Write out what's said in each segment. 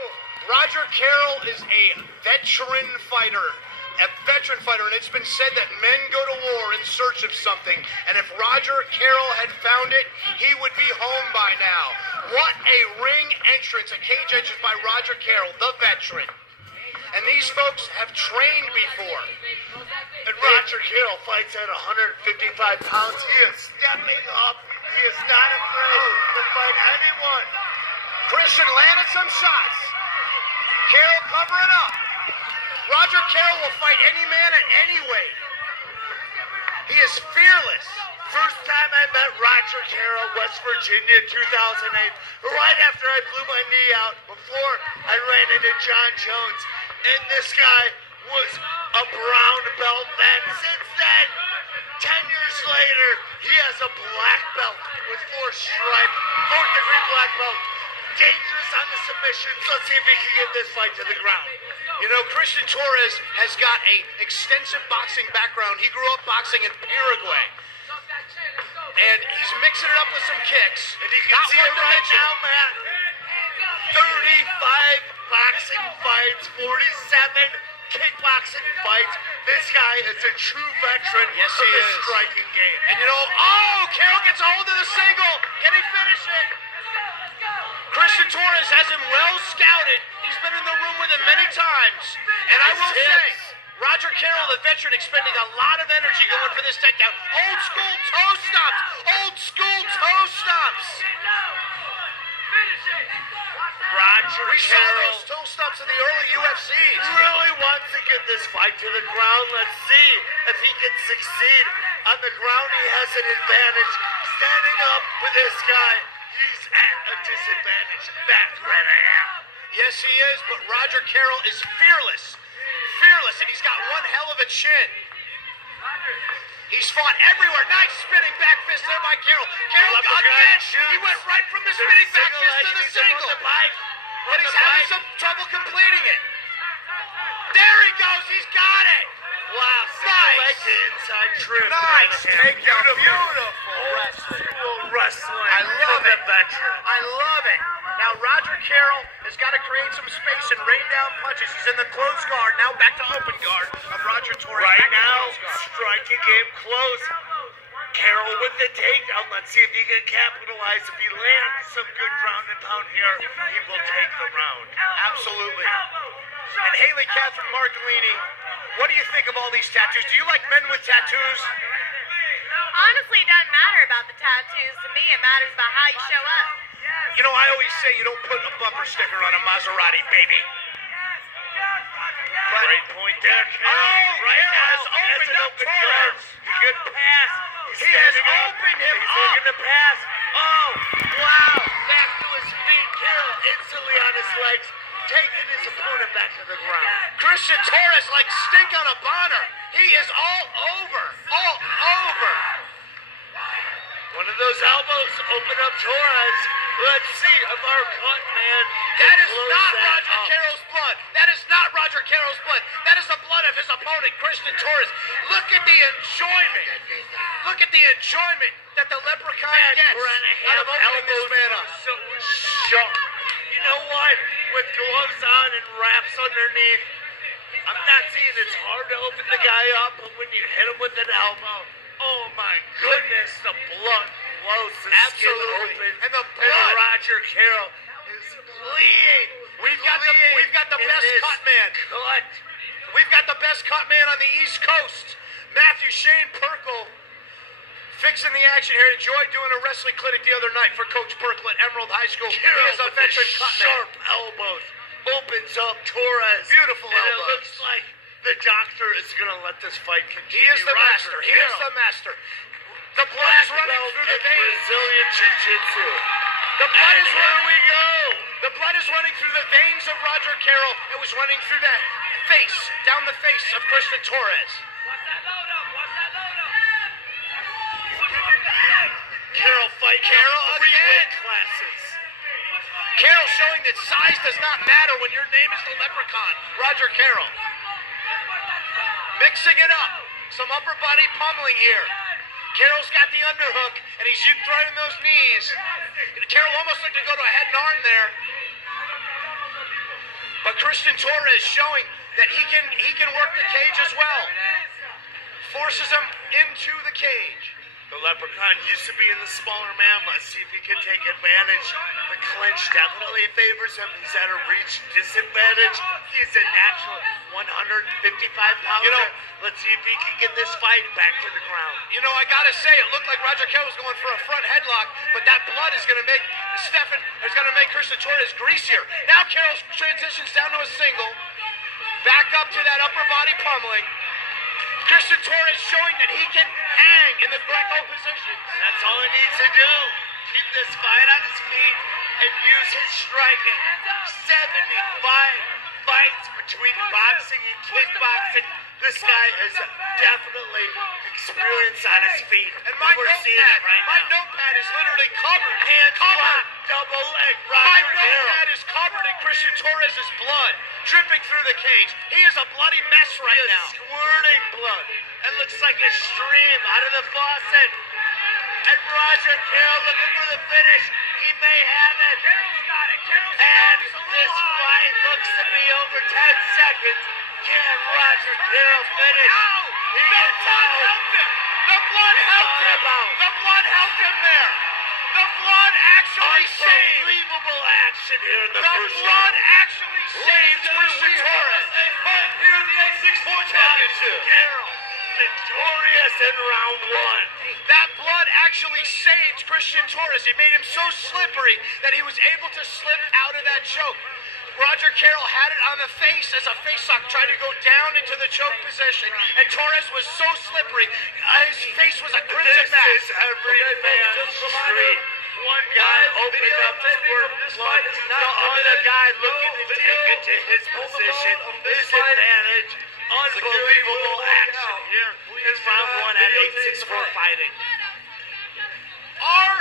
Roger Carroll is a veteran fighter. And it's been said that men go to war in search of something, and if Roger Carroll had found it, he would be home by now. What a ring entrance, a cage entrance by Roger Carroll, the veteran. And these folks have trained before. And Roger Carroll fights at 155 pounds. He is stepping up. He is not afraid to fight anyone. Christian landed some shots. Carroll covering up. Roger Carroll will fight any man at any weight. He is fearless. First time I met Roger Carroll, West Virginia, 2008, right after I blew my knee out, before I ran into John Jones. And this guy was a brown belt then. Since then, 10 years later, he has a black belt with 4 stripes, 4th degree black belt. Dangerous on the submissions. Let's see if he can get this fight to the ground. You know, Christian Torres has got an extensive boxing background. He grew up boxing in Paraguay. And he's mixing it up with some kicks. And you can see it right now, Matt. 35 boxing fights, 47 kickboxing fights. This guy is a true veteran of the striking game. And you know, Carroll gets a hold of the single. Can he finish it? Christian Torres has him well scouted. He's been in the room with him many times. And I will say, Roger Carroll, the veteran, expending a lot of energy going for this takedown. Old school toe stops. Old school toe stops. Roger We saw Carroll those toe stops in the early UFCs. really wants to get this fight to the ground. Let's see if he can succeed. On the ground, he has an advantage. Standing up with this guy, he's at a disadvantage. Back Granahan. Yes, he is, but Roger Carroll is fearless. Fearless, and he's got one hell of a chin. He's fought everywhere. Nice spinning back fist there by Carroll. Carroll again, he went right from the spinning back fist to the single. But he's having some trouble completing it. There he goes, he's got it. Wow, Nice. Inside trip. Nice takedown. Beautiful wrestling. I love it. Veteran. I love it. Now Roger Carroll has got to create some space and rain down punches. He's in the closed guard. Now back to open guard of Roger Torres. Right now, striking game close. Carroll with the takedown. Let's see if he can capitalize. If he lands some good ground and pound here, he will take the round. Absolutely. And Haley Catherine Marcolini, what do you think of all these tattoos? Do you like men with tattoos? Honestly, it doesn't matter about the tattoos to me. It matters about how you show up. You know, I always say you don't put a bumper sticker on a Maserati, baby. Great point there, Carroll. Right now, has opened up Torres. Good pass. He has opened him He's up. looking to pass. Oh, wow. Back to his feet. Carroll instantly on his legs, taking his opponent back to the ground. Christian Torres like stink on a bonner. He is all over. All over. One of those elbows open up Torres. Let's see if our cut man That is close not that Roger up. Carroll's blood. That is not Roger Carroll's blood. That is the blood of his opponent, Christian Torres. Look at the enjoyment. Look at the enjoyment that the leprechaun gets out of opening this man up. So sharp. You know what? With gloves on and wraps underneath, I'm not seeing it's hard to open the guy up, but when you hit him with an elbow, oh my goodness, the blood flows, the skin Absolutely. opens, And the blood. Roger Carroll is bleeding. We've got the best cut man. Cut. We've got the best cut man on the East Coast. Matthew Shane Perkle fixing the action here. Enjoyed doing a wrestling clinic the other night for Coach Perkle at Emerald High School. He Carroll is a with the veteran cut man. sharp elbows opens up Torres. Beautiful and elbows. it looks like the doctor is going to let this fight He continue. is the master. He is the master. The blood is running through the veins. Brazilian Jiu-Jitsu. The blood is Here running. we go. The blood is running through the veins of Roger Carroll. It was running through that face, down the face of Christian Torres. Carroll fight Carroll three again. weight classes. Carroll showing that size does not matter when your name is the Leprechaun. Roger Carroll. Mixing it up. Some upper body pummeling here. Carroll's got the underhook, and he's throwing those knees. Carroll almost looked to go to a head and arm there. But Christian Torres showing that he can work the cage as well. Forces him into the cage. The Leprechaun used to be in the smaller man. Let's see if he can take advantage. The clinch definitely favors him. He's at a reach disadvantage. He's a natural 155-pounder. You know, let's see if he can get this fight back to the ground. You know, I gotta say, it looked like Roger Carroll was going for a front headlock, but that blood is gonna make Christian Torres greasier. Now Carroll transitions down to a single. Back up to that upper body pummeling. Christian Torres showing that he can hang in the Greco position. That's all he needs to do. Keep this fight on his feet and use his striking. 75 fights between boxing and kickboxing. This guy is definitely experienced on his feet. And my notepad is literally covered. Covered. Double leg. My notepad is covered in Christian Torres' blood, dripping through the cage. He is a bloody mess right now. Squirting blood. It looks like a stream out of the faucet. And Roger Carroll looking for the finish. He may have it. Carroll's got it. And this fight looks to be over 10 seconds. Can Roger Carroll finish? The blood helped him. The blood helped him. The blood helped him there. The blood actually saved. Unbelievable action here in the first The blood actually saved Christian Torres. Here in the A64 Championship. Carroll victorious in round one. That blood actually saved Christian Torres. It made him so slippery that he was able to slip out of that choke. Roger Carroll had it on the face as a facesock tried to go down into the choke position, and Torres was so slippery, his face was a crimson This mask. is every man's street. One guy opened up his work, the other guy looking to take it to his position, his advantage. Unbelievable action here in round one at 864 fighting. Our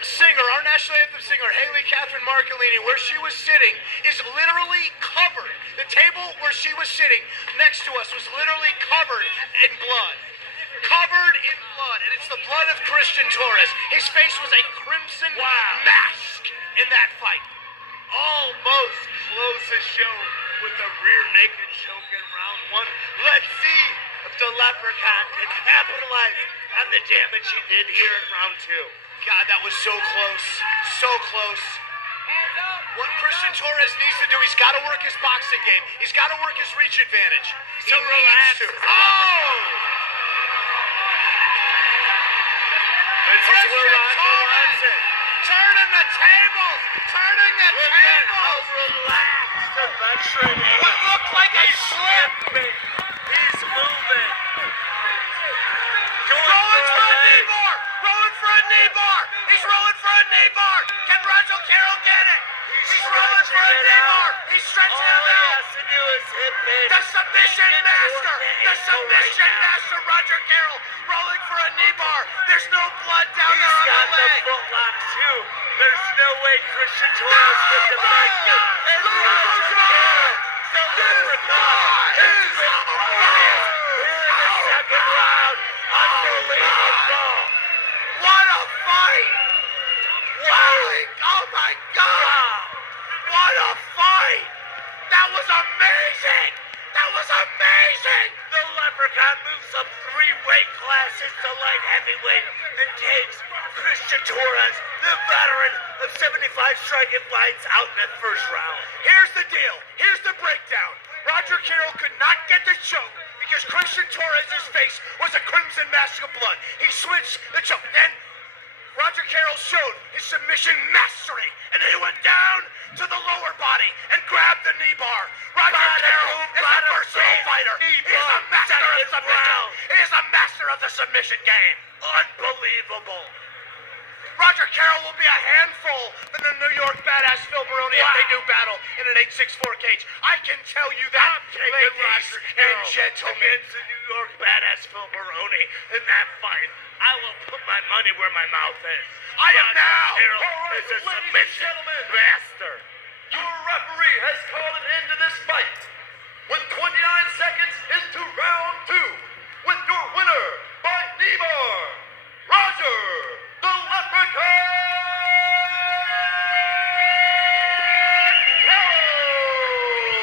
singer, our national anthem singer, Haley Catherine Marcolini, where she was sitting, is literally covered. The table where she was sitting next to us was literally covered in blood. Covered in blood, and it's the blood of Christian Torres. His face was a crimson mask in that fight. Almost close the show with the rear naked choke in round one. Let's see if the Leprechaun can capitalize on the damage he did here in round two. God, that was so close. So close. What Christian Torres needs to do, he's got to work his boxing game. He's got to work his reach advantage. He needs to. This is where Roger wants it. Turning the tables! Turning the tables! Relaxed the veteran. What looked like a slip! He's moving. Rolling for a knee bar! Rolling for a knee bar! He's rolling for a knee bar! Can Roger Carroll get it? He's rolling for a knee bar! He's stretching him out! All he has to do is hit big. The submission master! The submission master, Roger Carroll, rolling for a knee bar. There's no blood down there on the leg. He's got the foot lock too. There's no way Christian Torres could defend it. And Roger Carroll, the Leprechaun, is victorious here in the second round. Unbelievable. What a fight! Oh my God! What a fight! That was amazing! That was amazing! The Leprechaun moves up 3 weight classes to light heavyweight and takes Christian Torres, the veteran of 75 striking fights, out in the first round. Here's the deal. Here's the breakdown. Roger Carroll could not get the choke because Christian Torres' face was a crimson mask of blood. He switched the choke. Then Roger Carroll showed his submission mastery, and he went down to the lower body and grabbed the knee bar. Roger Carroll is a versatile fighter. He's a master of submission. He is a master of the submission game. Unbelievable. Roger Carroll will be a handful than the New York Badass Phil Baroni if they do battle in an 864 cage. I can tell you that, ladies and gentlemen. Against the New York Badass Phil Baroni in that fight, I will put my money where my mouth is. I am now. Carroll is a submission master. Your